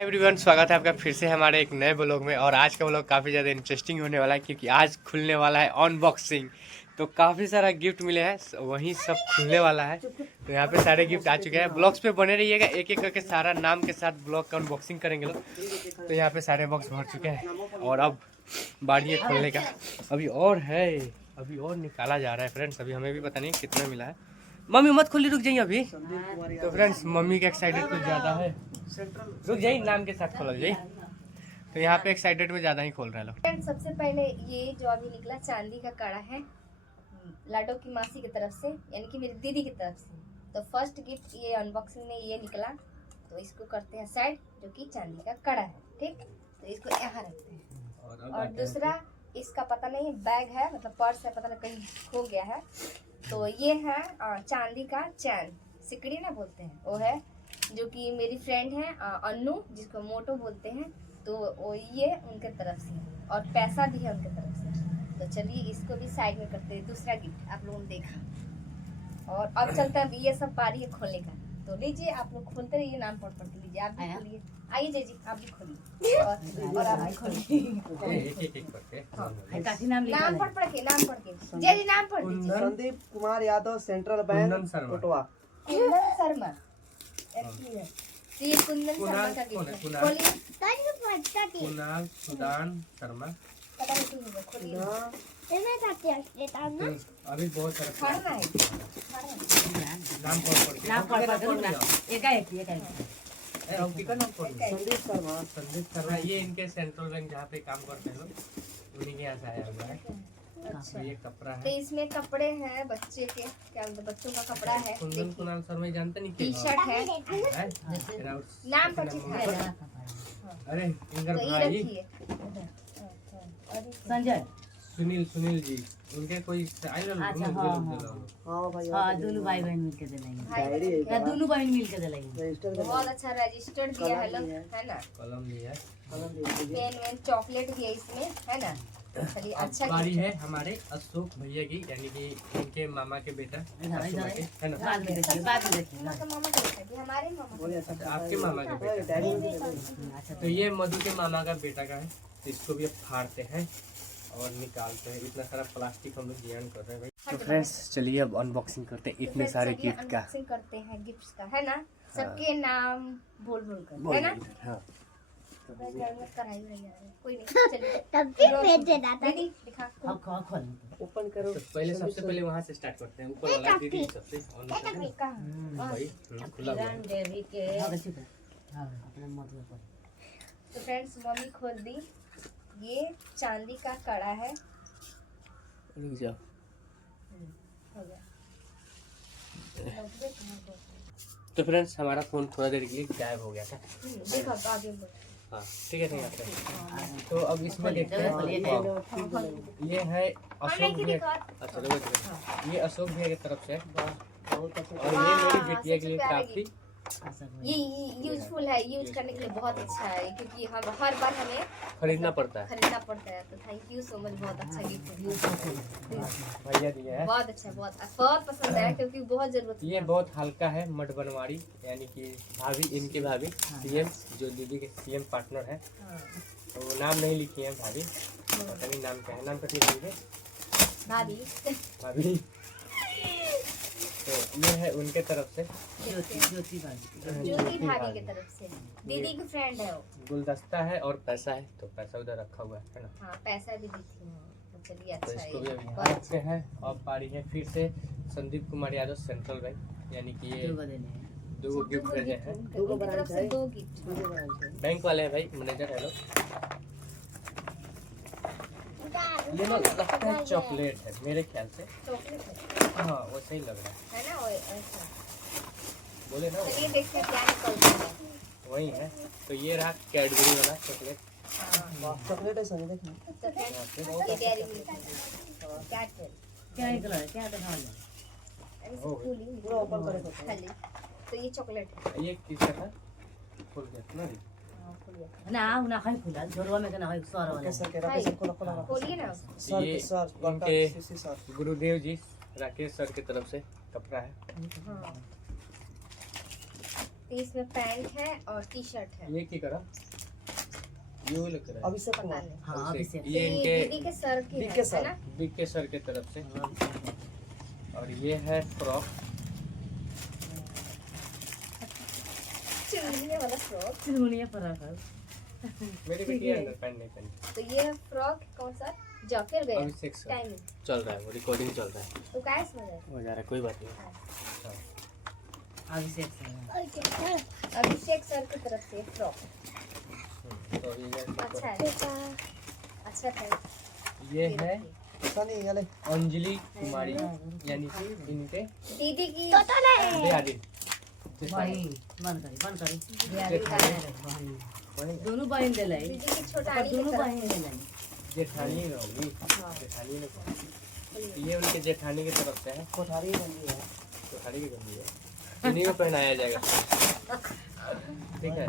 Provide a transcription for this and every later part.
Everyone, स्वागत है आपका फिर से हमारे एक नए ब्लॉग में। और आज का ब्लॉग काफ़ी ज़्यादा इंटरेस्टिंग होने वाला है क्योंकि आज खुलने वाला है अनबॉक्सिंग। तो काफ़ी सारा गिफ्ट मिले हैं, वहीं सब खुलने वाला है। तो यहाँ पे सारे गिफ्ट आ चुके हैं। ब्लॉग्स पे बने रहिएगा, एक एक करके सारा नाम के साथ ब्लॉग का अनबॉक्सिंग करेंगे लोग। तो यहाँ पे सारे बॉक्स भर चुके हैं और अब बारी है खोलने का। अभी और है, अभी और निकाला जा रहा है फ्रेंड्स। अभी हमें भी पता नहीं कितना मिला है। मम्मी मत खोली, रुक जाइए अभी। तो फ्रेंड्स मम्मी का एक्साइटेड कुछ ज़्यादा है, रुक जाइए, नाम के साथ खोल जाइए। तो यहाँ पे एक्साइटेड में ज्यादा ही खोल रहे लोग। सबसे पहले ये जो अभी निकला चांदी का कड़ा है, लाडो की मासी की तरफ से, यानी कि मेरी दीदी की तरफ से। तो फर्स्ट गिफ्ट ये अनबॉक्सिंग में ये निकला, तो इसको करते हैं साइड, जो कि चांदी का कड़ा है। ठीक, तो इसको यहाँ रखते हैं। और दूसरा इसका पता नहीं बैग है, मतलब पर्स है, पता नहीं कहीं खो गया है। तो ये है चांदी का चैन, सिकड़ी ना बोलते हैं, वो है, जो कि मेरी फ्रेंड है अन्नू, जिसको मोटो बोलते हैं। तो वो ये उनके तरफ से, और पैसा भी है उनके तरफ से। तो चलिए इसको भी साइड में करते हैं। दूसरा गिफ्ट आप लोगों ने देखा, और अब चलता है ये सब पारी है खोलने का। तो लीजिए, आप लोग खोलते रहिए, नाम पढ़ पढ़ के लीजिए। आप भी खोलिए, आइए जी, आप भी खोलिए और आप भी खोलिए। नाम पढ़ पढ़ के, नाम पढ़ के जी, नाम पढ़ दीजिए। Sandeep Kumar Yadav, central bank, Kotwa. कुंदन शर्मा, ये कुंदन शर्मा का गिफ्ट है। खोलिए, कुणाल सुदान शर्मा। पता नहीं क्यों होगा, खोलिए। अभी बहुत सारा खाना है, नाम पढ़ संदीप शर्मा। संदीप शर्मा, ये इनके सेंट्रल बैंक जहाँ पे काम करते हैं लोग, उन्हीं के यहाँ से आया हुआ है। अच्छा। ये कपड़ा तो है, इसमें कपड़े हैं बच्चे के, क्या बोलते, बच्चों का कपड़ा है। कुंदन कुणाल शर्मा जानते नहीं टी शर्ट है, नाम पर चिपका। अरे इनका तो ये भाई रखिए संजय, सुनील जी, उनके कोई आई लो। हाँ भाई, हाँ दोनों भाई बहन मिलके दिलाएंगे, डायरी है या दोनों बहन मिलके दिलाएंगे। रजिस्टर बहुत अच्छा रजिस्टर्ड दिया है लोग, है ना। कलम भी है, पेन वेन चॉकलेट भी है इसमें, है ना। चलिए अच्छा बारी है हमारे अशोक भैया की, यानी कि इनके मामा के बेटा है ना। बाद में देखिए, बाद में देखिए। मामा का बेटा भी, हमारे मामा का। आपके मामा का बेटा, तो ये मधु के मामा का बेटा का है। तो इसको भी अब फाड़ते हैं और निकालते हैं। इतना सारा प्लास्टिक हम लोग ज्ञान कर रहे हैं भाई। तो फ्रेंड्स चलिए अब अनबॉक्सिंग करते हैं इतने सारे गिफ्ट का। अनबॉक्सिंग करते हैं गिफ्ट्स का, है ना। सबके नाम बोल बोल कर, है ना। हाँ, कराई रही है, कोई नहीं, चलिए तब भी भेज देना था। दीदी दिखा, हम खोल ओपन करो। तो पहले सबसे पहले वहाँ से स्टार्ट करते हैं, ऊपर वाला दीदी सबसे कहाँ। भाई खुला हुआ है। देवी के। हाँ अपने मतलब पर। तो फ्रेंड्स मम्मी खोल दी, ये चांदी का कड़ा है। रुक जाओ, हो गया। तो फ्रेंड्स हमारा फोन थोड़ा देर के लिए गायब हो गया था। देखो अब आगे बढ़। हाँ ठीक है, ठीक है। तो अब इसमें देखते हैं, ये है अशोक भैया। अच्छा देखो, ये अशोक भैया की तरफ से है। और ये मेरी बेटिया के लिए काफी ये यूजफुल है, यूज करने के लिए बहुत अच्छा है, क्योंकि हम हर बार हमें खरीदना पड़ता है। तो थैंक यू सो मच, बहुत अच्छा गिफ्ट भैया दिया है, बहुत अच्छा, बहुत पसंद है, क्योंकि बहुत जरूरत ये बहुत हल्का है। मठ बनवाड़ी, यानी कि भाभी, इनके भाभी सीएम, जो दीदी के सीएम पार्टनर है। तो वो नाम नहीं लिखी है भाभी, पता नहीं नाम क्या है, नाम कितनी लिखी है भाभी। तो ये है उनके तरफ से, ज्योति भाभी की तरफ से, दीदी की फ्रेंड है वो। गुलदस्ता है और पैसा है, तो पैसा उधर रखा हुआ है ना। हाँ पैसा भी दी थी। तो चलिए तो अच्छा इसको भी है, अभी यहाँ बहुत रखते हैं। और पारी है फिर से संदीप कुमार यादव, सेंट्रल बैंक, यानी कि ये दो गिफ्ट भेजे हैं। उनकी तरफ से 2 गिफ्ट। बैंक वाले हैं भाई, मैनेजर है लोग। ये ना लगता है चॉकलेट है मेरे ख्याल से। चॉकलेट है, हाँ वो सही लग रहा है, है ना, वो ऐसा। बोले ना चलिए देखते हैं क्या निकलता है। वही है। तो ये रहा कैडबरी वाला चॉकलेट। चॉकलेट है सर, देखिए। तो फ्रेंड्स ये डेयरी मिल्क है। क्या क्या निकला है, क्या दिखा रहा पूरा ओपन करे तो। खाली। तो ये चॉकलेट है। ये किसका था, फुल गया ना। हाँ, खोलिए। है ना। ना खाई फुला जोरवा में ना खाई सर वाला। कैसे के रखे, खोला खोला। खोलिए ना। सर ये के सर, इनके सीसी सर। गुरुदेव जी राकेश सर की तरफ से कपड़ा है। हाँ तो इसमें पैंट है और टी शर्ट है। ये की करा ये वो लग रहा है अभिषेक पता कुमार नहीं। हाँ अभी से तो ये ये इनके दीदी के सर की बिग के है सर। ना। बिग के सर के तरफ से। और ये है फ्रॉक। चुन्नी वाला फ्रॉक। चुनिया पर रखा मेरी बेटी अंडर पैंट नहीं पहनती। तो ये है फ्रॉक कौन सा जा फिर गया अभिषेक सर टाइमिंग चल रहा है, वो रिकॉर्डिंग चल रहा है, तो क्या इसमें है? हो जा रहा है, कोई बात नहीं। अभिषेक से अभिषेक सर की तरफ से फ्रॉक तो अच्छा है। अच्छा था ये है सनी याले अंजलि कुमारी यानी कि इनके दीदी की बिहारी बहन बंद करी वही दोनों बहन दे लाई दीदी की छोटानी की दोनों तरफ बहन से। दे लाई जेठानी होगी, हाँ। जेठानी ने कहा। ये उनके जेठानी की तरफ से है, कोठारी बंदी है। जेठानी की गंदी है, इन्हीं को पहनाया जाएगा। ठीक है,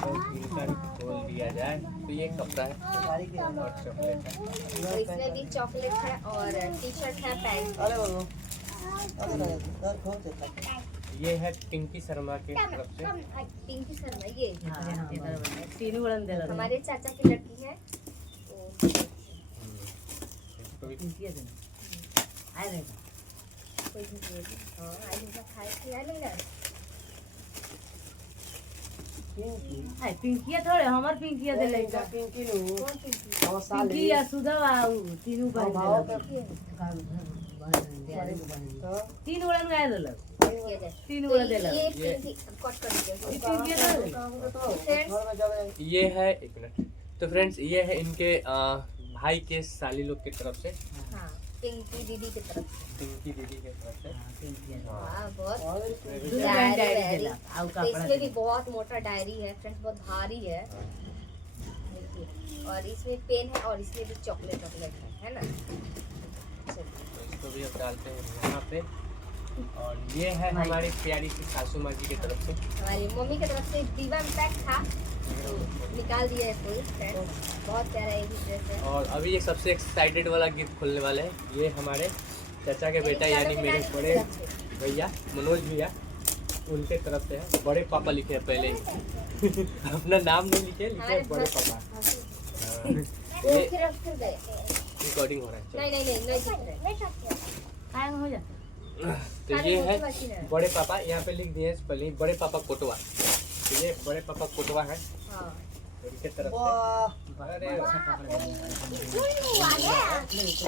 तो इनका खोल दिया जाए तो ये कपड़ा है कोठारी के है। और चॉकलेट है। तो इसमें भी चॉकलेट है और टी शर्ट है पैंट। अरे बोलो अरे यार खोल देता ये है पिंकी शर्मा के तरफ से। पिंकी शर्मा ये हां इधर बने तीनों बड़न दे लाई हमारे चाचा की लड़की है। तो इसको भी किया दे आए रे कोई भी दे दी। हाँ आई होगा खाए कि आई नहीं ना। पिंकी हाय पिंकिया थोड़े हमर पिंकिया दे लाई का पिंकी नु कौन पिंकी? हम साल पिंकी या सुधा आऊ तीनों बहन भाव दे के लाई तो तीन बड़न गाय दे लाई किया जाए। तीन तो बड़न दे लाई ये पिंकी कट कर दीजिए। पिंकिया दे लाई घर में जावे ये है, एक मिनट, तो फ्रेंड्स ये है इनके भाई के साली लोग की तरफ से, हाँ पिंकी दीदी की तरफ से। पिंकी दीदी की तरफ से। पिंकिया हाँ, वाह बहुत। और दूसरा बहन डायरी दे लाई आऊ तो कपड़ा इसमें भी बहुत मोटा डायरी है फ्रेंड्स, बहुत भारी है। देखिए और इसमें पेन है और इसमें भी चॉकलेट वॉकलेट है ना। चलिए। तो इसको भी अब डालते हैं यहाँ पे। और ये है हमारी प्यारी सी सासू माँ जी की तरफ से। हमारी मम्मी की तरफ से दीवा में पैक था तो निकाल दिया है कोई फ्रेंड्स। बहुत प्यारा ये भी ड्रेस है। और अभी ये सबसे एक्साइटेड वाला गिफ्ट खोलने वाले हैं। ये हमारे चाचा के बेटा यानी मेरे बड़े भैया मनोज भैया, उनके तरफ से है। बड़े पापा लिखे हैं पहले ही अपना नाम नहीं लिखे, लिखे हैं बड़े पापा। वो ये फिर गए। रिकॉर्डिंग हो रहा है। नहीं दिख रहे। काय हो जा तो ये है बड़े पापा, यहाँ पे लिख दिए पहले ही, बड़े पापा कोटवा। तो ये बड़े पापा कोटवा है हाँ उनके तरफ वाह से। अरे ये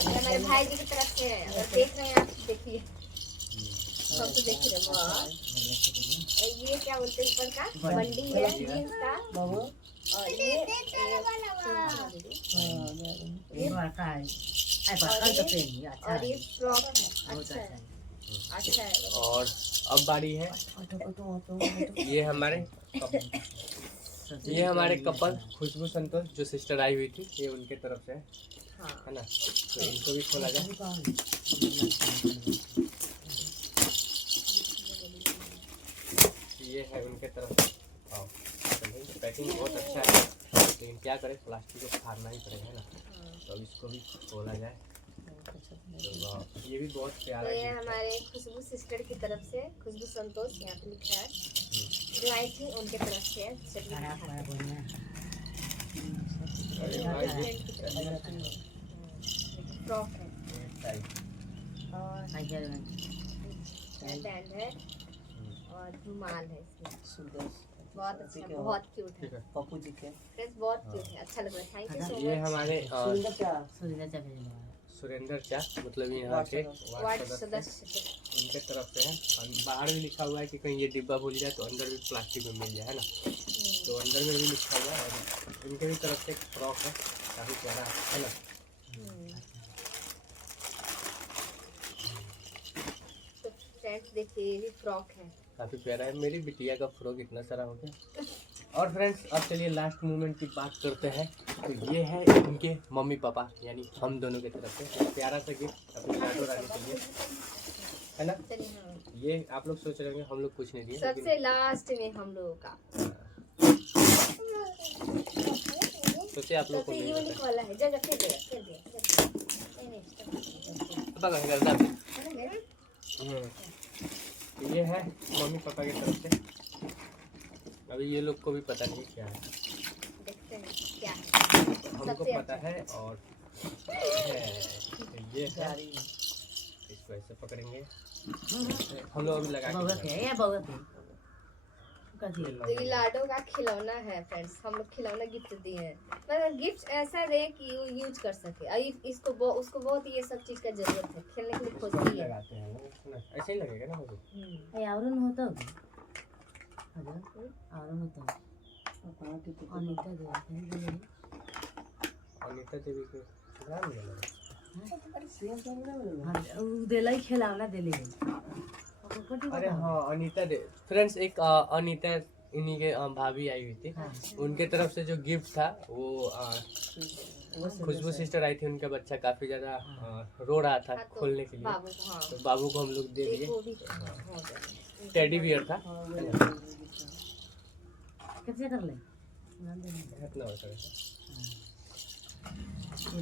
हमारे भाई जी की तरफ से है। अगर देख रहे हैं आप देखिए, हम तो देख रहे हैं। वाह और ये क्या बोलते हैं ऊपर का बंडी है जीन्स का। बाबू और ये ये बड़का है आई पर तो पेन अच्छा और ये फ्रॉक है। बहुत अच्छा अच्छा है है अच्छा है। और अब बारी है, ये हमारे ये हमारे कपल खुशबू संतोष जो सिस्टर आई हुई थी, ये उनके तरफ से है हाँ ना। तो इनको भी खोला जाए। ये है उनके तरफ से। वाह, चलिए, पैकिंग बहुत अच्छा है, लेकिन क्या करें प्लास्टिक को फाड़ना ही पड़ेगा है ना। तो अब इसको भी खोला जाए। तो वाह, ये भी बहुत प्यारा तो ये gift है। हमारे खुशबू सिस्टर की तरफ से खुशबू संतोष यहाँ पे लिखा है जो आई थी उनके तरफ से है। चलिए बड़ा दिखाते बड़ा हैं। बोलना अरे भाई, फ्रेंड की तरफ से फ्रॉक है ये टाइप। और आई कर बैंड है और रुमाल है इसमें। सुंदर बहुत अच्छा बहुत क्यूट है ठीक है। पप्पू जी के फ्रेंड्स, बहुत क्यूट है। अच्छा लग रहा है। थैंक यू सो ये मच। हमारे सुंदर क्या सूर्य चा भेजना सुरेंद्र चा, मतलब यहाँ के वार्ड वार्ड सदस्य सदस्य उनके तरफ से है। और बाहर भी लिखा हुआ है कि कहीं ये डिब्बा भूल जाए तो अंदर भी प्लास्टिक में मिल जाए है ना। तो अंदर में भी लिखा हुआ है। और इनके भी तरफ से एक फ्रॉक है, काफ़ी प्यारा है ना। तो फ्रेंड्स देखिए ये भी फ्रॉक है। काफ़ी प्यारा है। मेरी बिटिया का फ्रॉक इतना सारा हो गया। और फ्रेंड्स अब चलिए लास्ट मोमेंट की बात करते हैं। तो ये है इनके मम्मी पापा यानी हम दोनों की तरफ से एक प्यारा सा गिफ्ट अपनी लाडो रानी के लिए है ना। चलिए हाँ। ये आप लोग सोच रहे होंगे हम लोग कुछ नहीं दिए, सबसे लास्ट में हम लोगों का सोचे आप लोग को सबसे नहीं यूनिक पता। वाला है। जगह फिर दे पापा कहीं करता है। नहीं तो ये है मम्मी पापा की तरफ से अभी ये लोग को भी पता नहीं क्या है, देखते हैं क्या है। हमको सबसे पता है। और ये है, इसको ऐसे पकड़ेंगे हम लोग, अभी लगा बउआ के के, ये बउआ के। कथी? तो ये लाडो का खिलौना है फ्रेंड्स, हम लोग खिलौना गिफ्ट दिए हैं। मतलब गिफ्ट ऐसा दे कि वो यूज कर सके। और इसको उसको बहुत ये सब चीज का जरूरत है, खेलने के लिए खोजती है। लगाते हैं ना, ऐसे ही लगेगा ना मुझे। ए और न होता होगा। हजुर और होता। अनिता दे। अनिता देवी के नाम नहीं लगा। उ देलाई खेलावना देले। अरे हाँ, अनीता दे फ्रेंड्स, एक अनीता इन्हीं के भाभी आई हुई थी, उनके तरफ से जो गिफ्ट था वो खुशबू सिस्टर आई थी। उनका बच्चा काफी ज्यादा रो रहा था खोलने के लिए, बाबू को, हाँ। तो बाबू को हम लोग दे दिए। वो भी हो गया। टेडी बियर था। कैसे कर ले? इतना हो सके।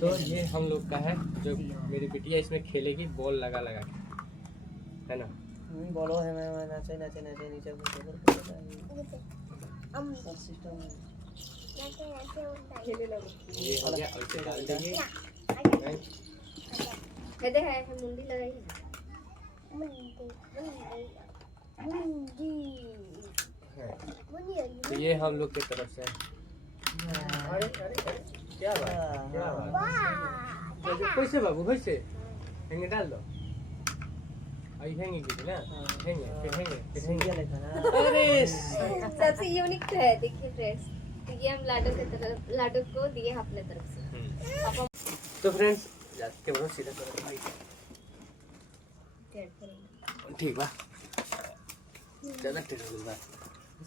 तो ये हम लोग का है, जो मेरी बिटिया इसमें खेलेगी बॉल लगा लगा के, है ना। बोलो है मैं नाचे नाचे नाचे नीचे सिस्टम खेले लो। ये हो गया, ऐसे डाल देंगे। है दे है मुंडी लगाई है। तो ये हम लोग की तरफ से। अरे अरे अरे, क्या बात, क्या बात। कैसे बाबू, कैसे हेंगे डाल दो। आई हेंगे की ना, हेंगे फिर हेंगे फिर हेंगे। अरे सबसे यूनिक तो है, देखिए फ्रेंड्स। तो ये हम लाडो को दिए अपने तरफ से। तो फ्रेंड्स जाते बनो सीधा करो भाई, ठीक बा, ज्यादा टेढ़ा बा।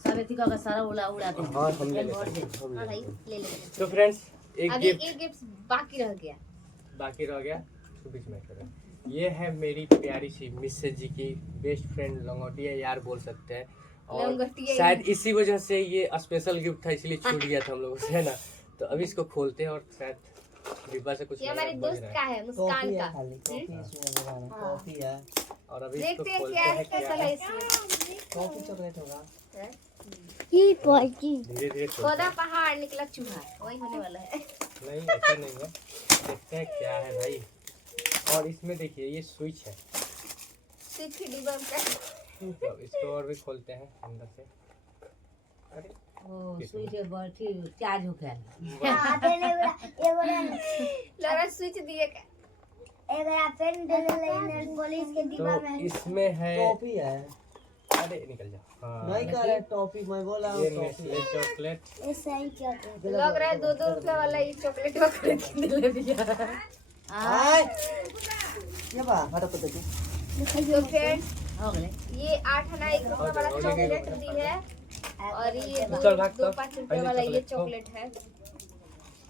सारे थी का सारा उड़ा दे। हाँ हम ले लेते हाँ हैं। भाई ले ले। तो फ्रेंड्स एक अभी गिफ्ट एक गिफ्ट बाकी रह गया। बाकी रह गया, तो बीच में करें। ये है मेरी प्यारी सी मिसेज जी की बेस्ट फ्रेंड, लंगोटिया यार बोल सकते हैं। और लंगोटिया शायद इसी वजह से ये स्पेशल गिफ्ट था, इसलिए छूट गया था हम लोगों से, है ना। तो अभी इसको खोलते हैं और शायद डिब्बा से कुछ ये हमारे बज दोस्त रहा का है। है, मुस्कान का। कॉफी इसमें लगाना, कॉफी है। और अभी इसको देखते हैं खोलते क्या है, हैं कैसा क्या है है। इसमें। कॉफी चॉकलेट होगा। धीरे धीरे खोदा पहाड़ निकला चूहा, वही होने वाला है। नहीं, ऐसा नहीं है, देखते हैं क्या है भाई। और इसमें देखिए ये स्विच है, स्विच की डिब्बा में तो इसको और भी खोलते हैं अंदर से। अरे ओ स्विच बैटरी चार्ज हो गया। लगा स्विच दिए का। तो इसमें है, टॉफी है। अरे निकल जा। हाँ, नहीं कर रहा टॉफी, मैं बोला हूँ ये टॉफी नेस्ले चॉकलेट। लग रहा है 2-2 रुपए वाला ये चॉकलेट वो खरीद के ले लिया। आय ये बा हटा पता तू तो फ्रेंड्स हो गए। ये 8 आना 1 रुपए वाला चॉकलेट दी है, और ये चल भाग तो। 2-5 रुपए वाला ये चॉकलेट है।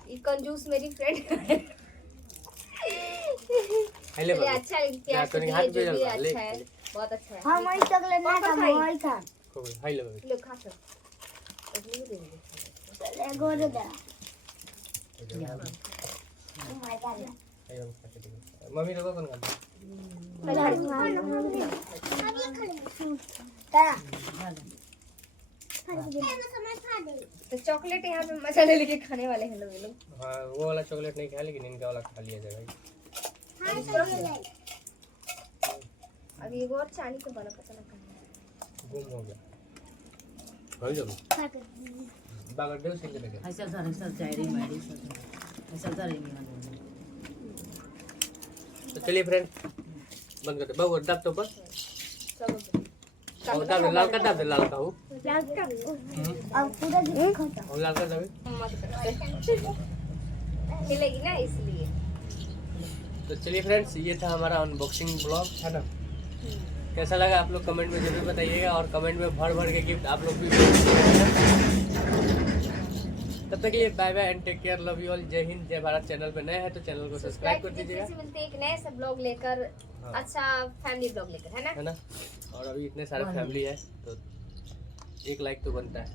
ये कंजूस मेरी फ्रेंड है। हेले चलिए बाबू, अच्छा है, प्यार से हाथ दिए, पे जो भी डाल, ले, अच्छा है, ले। बहुत अच्छा है। हमारी चॉकलेट ना था, हमारी था। खूब हाई लेवल। लो खा सक। अपनी को दे दे। ले गोरे दे। मम्मी लोगों कौन खाता तो चॉकलेट यहाँ पे मजा ले लेके खाने वाले हैं लोग ये लोग। हाँ, वो वाला चॉकलेट नहीं खाया, लेकिन इनका वाला खा लिया जाएगा। अभी ये और चांदी का बना, पता ना कहाँ गुम हो गया। हो जाओ बागर दे उसे लेके। ऐसा चायरी मैडी ऐसा नहीं मालूम। तो चलिए फ्रेंड बंद करते। बाबू दाब तो पर सब और दाब लाल का दाब लाल का हो अब पूरा दिन खाता। और लाल का दाब। खिलेगी ना इसलिए। तो चलिए फ्रेंड्स, ये था हमारा अनबॉक्सिंग ब्लॉग, है ना। कैसा लगा आप लोग कमेंट में जरूर बताइएगा, और कमेंट में भर भर के गिफ्ट आप लोग भी। तब तक के लिए bye bye and take care, love you all, जय हिंद जय भारत। चैनल पे नए हैं तो चैनल को सब्सक्राइब कर दीजिएगा, फिर से मिलते हैं एक नए सब ब्लॉग लेकर। हाँ। अच्छा फैमिली ब्लॉग लेकर, है ना। और अभी इतने सारे फैमिली है तो एक लाइक तो बनता है।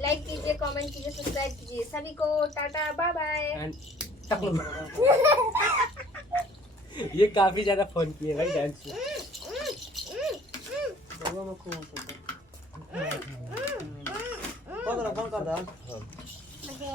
लाइक कीजिए, कमेंट कीजिए, सब्सक्राइब कीजिए। सभी को टाटा बाय बाय। एंड ये काफी ज्यादा फन किए भाई डांस में। में खूब कौन कर दो मुझे